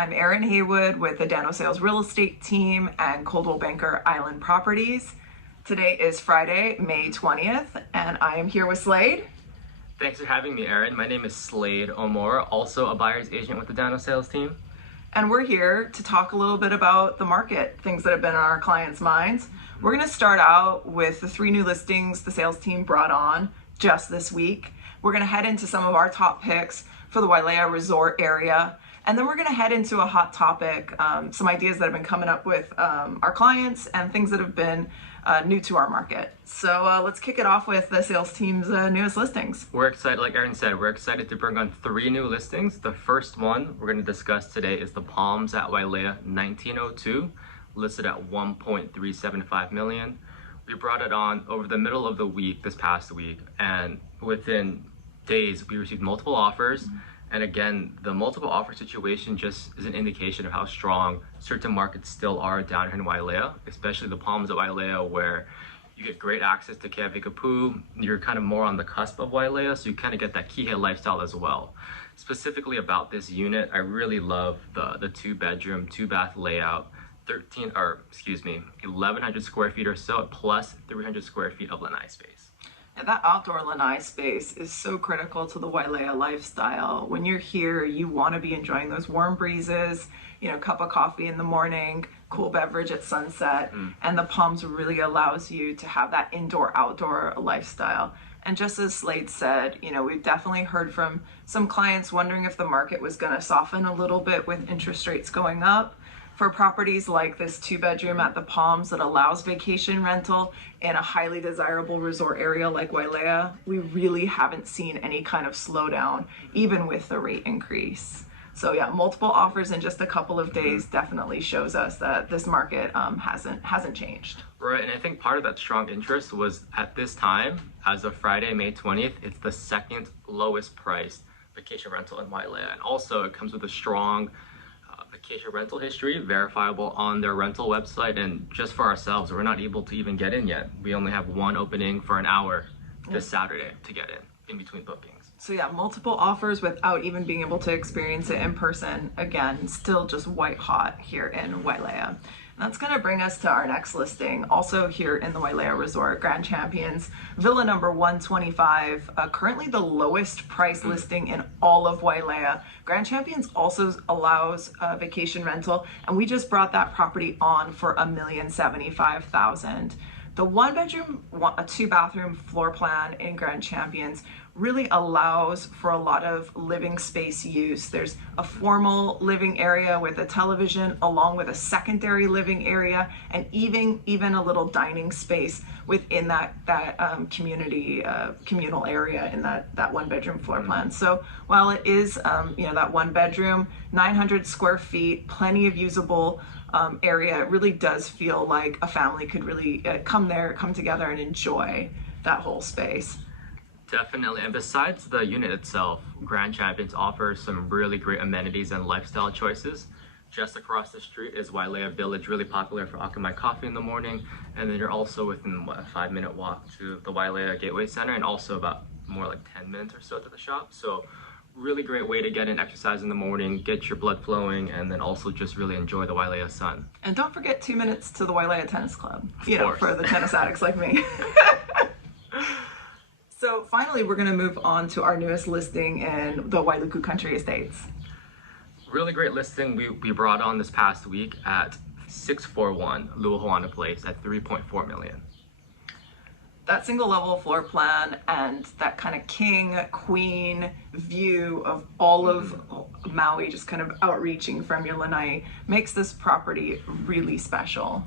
I'm Erin Haywood with the Sayles Real Estate Team and Coldwell Banker Island Properties. Today is Friday, May 20th, and I am here with Slayde. Thanks for having me, Erin. My name is Slayde Omura, also a buyer's agent with the Sayles Team. And we're here to talk a little bit about the market, things that have been on our clients' minds. We're going to start out with the 3 new listings the sales team brought on just this week. We're going to head into some of our top picks for the Wailea Resort area. And then we're going to head into a hot topic, some ideas that have been coming up with our clients and things that have been new to our market. So let's kick it off with the sales team's newest listings. We're excited, like Erin said, we're excited to bring on 3 new listings. The first one we're going to discuss today is the Palms at Wailea 1902, listed at $1.375 million. We brought it on over the middle of the week, this past week, and within days we received multiple offers. And again, the multiple offer situation just is an indication of how strong certain markets still are down here in Wailea, especially the Palms at Wailea, where you get great access to Keaweekapu. You're kind of more on the cusp of Wailea, so you kind of get that Kihei lifestyle as well. Specifically about this unit, I really love the 2-bedroom, 2-bath layout, 1,100 square feet or so, plus 300 square feet of lanai space. And that outdoor lanai space is so critical to the Wailea lifestyle. When you're here, you want to be enjoying those warm breezes, cup of coffee in the morning, cool beverage at sunset, and the Palms really allows you to have that indoor-outdoor lifestyle. And just as Slayde said, we've definitely heard from some clients wondering if the market was going to soften a little bit with interest rates going up. For properties like this 2-bedroom at the Palms that allows vacation rental in a highly desirable resort area like Wailea, we really haven't seen any kind of slowdown, even with the rate increase. So yeah, multiple offers in just a couple of days definitely shows us that this market hasn't changed. Right, and I think part of that strong interest was at this time, as of Friday, May 20th, it's the second lowest priced vacation rental in Wailea. And also it comes with a strong vacation rental history, verifiable on their rental website. And just for ourselves, we're not able to even get in yet. We only have 1 opening for an hour this Saturday to get in between bookings. So yeah, multiple offers without even being able to experience it in person. Again, still just white hot here in Wailea. That's going to bring us to our next listing, also here in the Wailea Resort, Grand Champions, Villa number 125, currently the lowest price listing in all of Wailea. Grand Champions also allows vacation rental, and we just brought that property on for $1,075,000. The 1-bedroom, 2-bathroom floor plan in Grand Champions really allows for a lot of living space use. There's a formal living area with a television along with a secondary living area and even a little dining space within that communal area in that 1-bedroom floor plan. So while it is that 1-bedroom, 900 square feet, plenty of usable area, it really does feel like a family could really come together and enjoy that whole space. Definitely, and besides the unit itself, Grand Champions offers some really great amenities and lifestyle choices. Just across the street is Wailea Village, really popular for Akamai coffee in the morning, and then you're also within a 5-minute walk to the Wailea Gateway Center, and also about more like 10 minutes or so to the shop. So really great way to get in exercise in the morning, get your blood flowing, and then also just really enjoy the Wailea sun. And don't forget 2 minutes to the Wailea Tennis Club, for the tennis addicts like me. So finally, we're going to move on to our newest listing in the Wailuku Country Estates. Really great listing we brought on this past week at 641 Luahoana Place at $3.4 million. That single level floor plan and that kind of king, queen view of all of Maui just kind of outreaching from your lanai makes this property really special.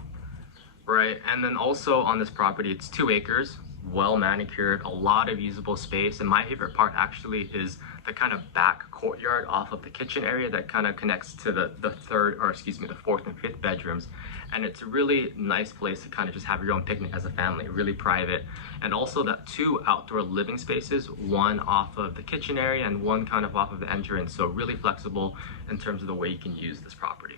Right, and then also on this property, it's 2 acres. Well manicured, a lot of usable space, and my favorite part actually is the kind of back courtyard off of the kitchen area that kind of connects to the 4th and 5th bedrooms. And it's a really nice place to kind of just have your own picnic as a family, really private. And also that 2 outdoor living spaces, 1 off of the kitchen area and 1 kind of off of the entrance, so really flexible in terms of the way you can use this property.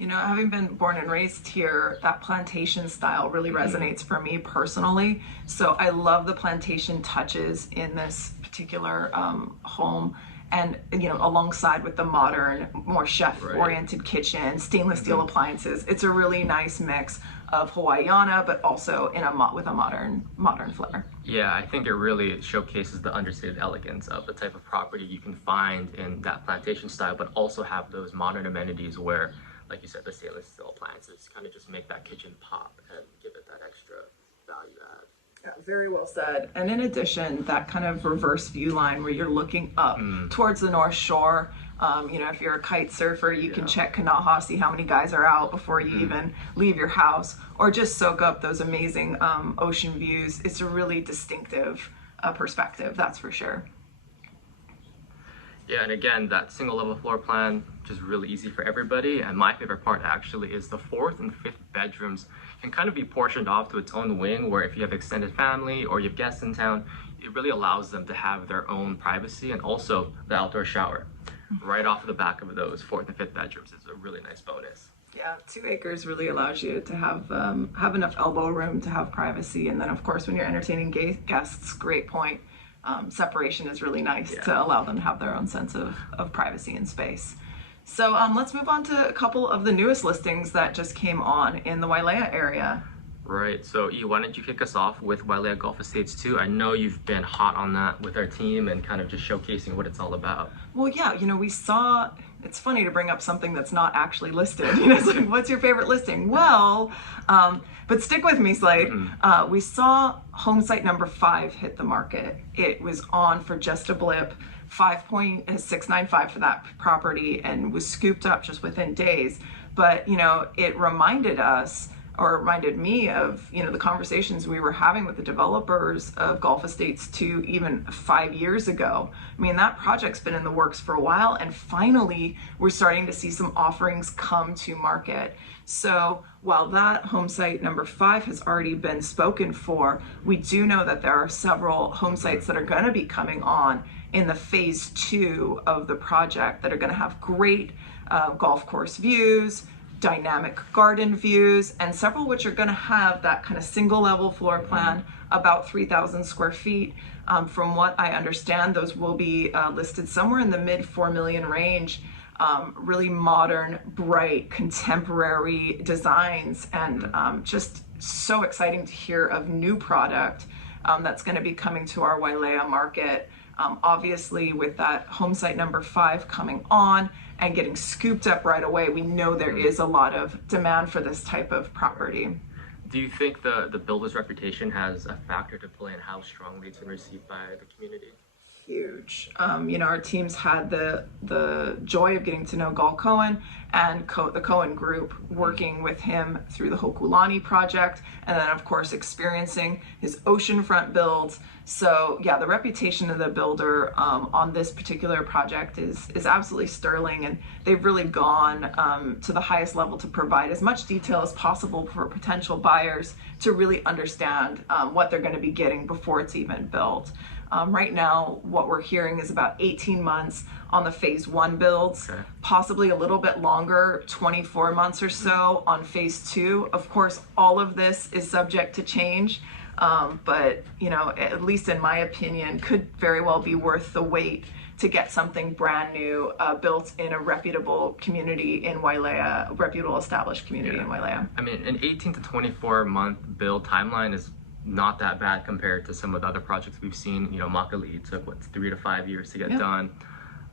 Having been born and raised here, that plantation style really resonates for me personally. So I love the plantation touches in this particular home. and alongside with the modern, more chef-oriented kitchen, stainless steel appliances. It's a really nice mix of Hawaiiana, but also with a modern flair. Yeah, I think it really showcases the understated elegance of the type of property you can find in that plantation style, but also have those modern amenities where, like you said, the stainless steel appliances kind of just make that kitchen pop and give it that extra value add. Yeah, very well said. And in addition, that kind of reverse view line where you're looking up towards the North Shore. If you're a kite surfer, you can check Kanaha, see how many guys are out before you even leave your house, or just soak up those amazing ocean views. It's a really distinctive perspective, that's for sure. Yeah, and again, that single level floor plan, just really easy for everybody. And my favorite part actually is the 4th and 5th bedrooms can kind of be portioned off to its own wing, where if you have extended family or you have guests in town, it really allows them to have their own privacy, and also the outdoor shower right off of the back of those 4th and 5th bedrooms is a really nice bonus. Yeah, 2 acres really allows you to have enough elbow room to have privacy, and then of course when you're entertaining guests, great point. Separation is really nice to allow them to have their own sense of privacy and space. So let's move on to a couple of the newest listings that just came on in the Wailea area. Right, so E, why don't you kick us off with Wailea Golf Estates II? I know you've been hot on that with our team and kind of just showcasing what it's all about. Well, yeah, we saw, it's funny to bring up something that's not actually listed. It's like, what's your favorite listing? Well, but stick with me, Slayde. We saw home site number 5 hit the market. It was on for just a blip, 5.695 for that property, and was scooped up just within days. But, it reminded us, or reminded me of, the conversations we were having with the developers of Golf Estates II even 5 years ago. I mean, that project's been in the works for a while, and finally we're starting to see some offerings come to market. So while that home site number 5 has already been spoken for, we do know that there are several home sites that are going to be coming on in the phase 2 of the project that are going to have great golf course views, dynamic garden views, and several which are going to have that kind of single level floor plan, about 3,000 square feet. From what I understand, those will be listed somewhere in the mid $4 million range. Really modern, bright, contemporary designs, and just so exciting to hear of new product that's going to be coming to our Wailea market. Obviously, with that home site number 5 coming on and getting scooped up right away, we know there is a lot of demand for this type of property. Do you think the builder's reputation has a factor to play in how strongly it's been received by the community? Huge. Our teams had the joy of getting to know Gal Cohen and the Cohen Group, working with him through the Hokulani project, and then of course experiencing his oceanfront builds. So yeah, the reputation of the builder on this particular project is absolutely sterling, and they've really gone to the highest level to provide as much detail as possible for potential buyers to really understand what they're going to be getting before it's even built. Right now, what we're hearing is about 18 months on the phase 1 builds, possibly a little bit longer, 24 months or so on phase 2. Of course, all of this is subject to change, but at least in my opinion, could very well be worth the wait to get something brand new built in a reputable community in Wailea, a reputable established community in Wailea. I mean, an 18 to 24 month build timeline is not that bad compared to some of the other projects we've seen. Makali'i took 3 to 5 years to get done.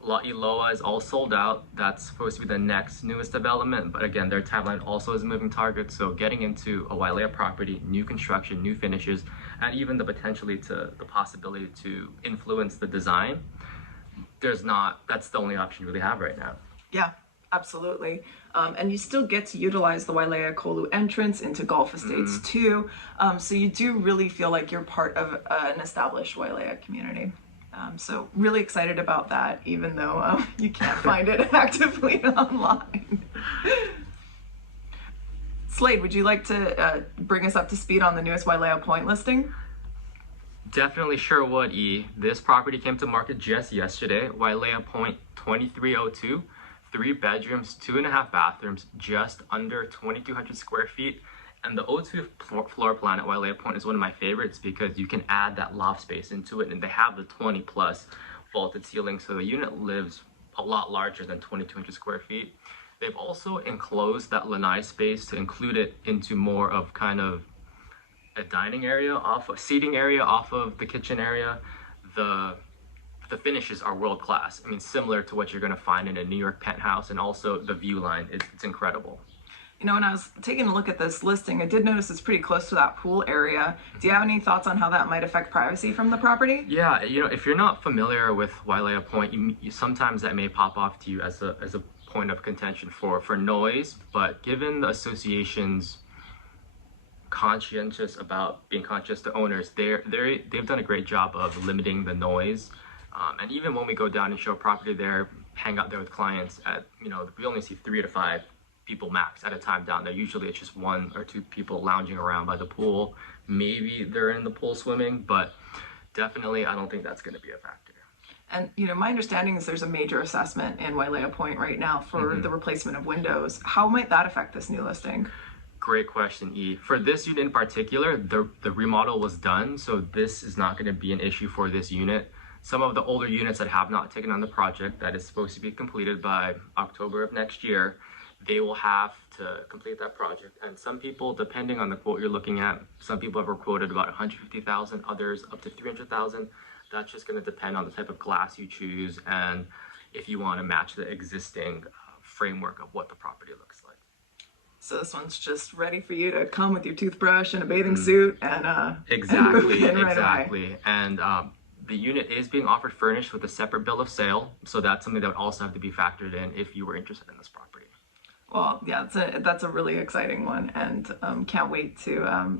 La'iloa is all sold out. That's supposed to be the next newest development, but again, their timeline also is a moving target. So getting into a Wailea property, new construction, new finishes, and even the possibility to influence the design, that's the only option you really have right now. Yeah, absolutely. And you still get to utilize the Wailea Kolu entrance into Golf Estates II. So you do really feel like you're part of an established Wailea community. So really excited about that, even though you can't find it actively online. Slayde, would you like to bring us up to speed on the newest Wailea Point listing? Definitely sure would, E. This property came to market just yesterday. Wailea Point 2302. 3 bedrooms, 2.5 bathrooms, just under 2,200 square feet. And the O2 floor plan at Wailea Point is one of my favorites because you can add that loft space into it, and they have the 20 plus vaulted ceiling, so the unit lives a lot larger than 2,200 square feet. They've also enclosed that lanai space to include it into more of kind of a dining area, seating area off of the kitchen area. The finishes are world class. I mean, similar to what you're going to find in a New York penthouse, and also the view line, it's incredible. You know, when I was taking a look at this listing, I did notice it's pretty close to that pool area. Do you have any thoughts on how that might affect privacy from the property? Yeah, you know, if you're not familiar with Wailea Point, sometimes that may pop off to you as a point of contention for noise, but given the association's conscientious about being conscious to owners, they've done a great job of limiting the noise. And even when we go down and show property there, hang out there with clients, we only see 3 to 5 people max at a time down there. Usually it's just 1 or 2 people lounging around by the pool. Maybe they're in the pool swimming, but definitely I don't think that's going to be a factor. And my understanding is there's a major assessment in Wailea Point right now for the replacement of windows. How might that affect this new listing? Great question, E. For this unit in particular, the remodel was done, so this is not going to be an issue for this unit. Some of the older units that have not taken on the project that is supposed to be completed by October of next year, they will have to complete that project. And some people, depending on the quote you're looking at, some people have quoted about $150,000, others up to $300,000. That's just going to depend on the type of glass you choose and if you want to match the existing framework of what the property looks like. So this one's just ready for you to come with your toothbrush and a bathing suit and exactly. Away. And the unit is being offered furnished with a separate bill of sale, so that's something that would also have to be factored in if you were interested in this property. Well, yeah, that's a really exciting one, and can't wait to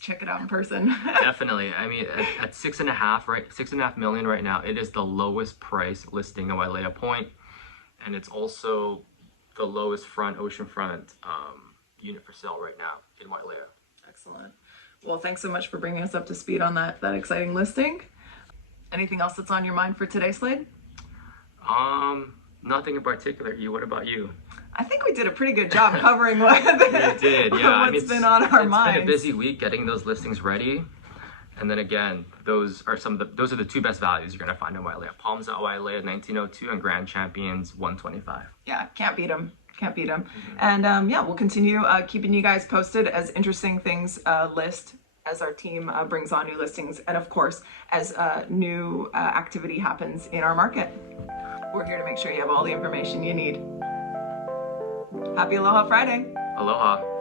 check it out in person. Definitely. I mean, at $6.5 million right now, it is the lowest price listing in Wailea Point, and it's also the lowest oceanfront unit for sale right now in Wailea. Excellent. Well, thanks so much for bringing us up to speed on that exciting listing. Anything else that's on your mind for today, Slayde? Nothing in particular. What about you? I think we did a pretty good job covering what's been on our minds. It's been a busy week getting those listings ready. And then again, those are the 2 best values you're going to find in Wailea. Palms at Wailea 1902 and Grand Champions 125. Yeah, can't beat them. And we'll continue keeping you guys posted as interesting things list as our team brings on new listings, and of course as new activity happens in our market. We're here to make sure you have all the information you need. Happy Aloha Friday. Aloha.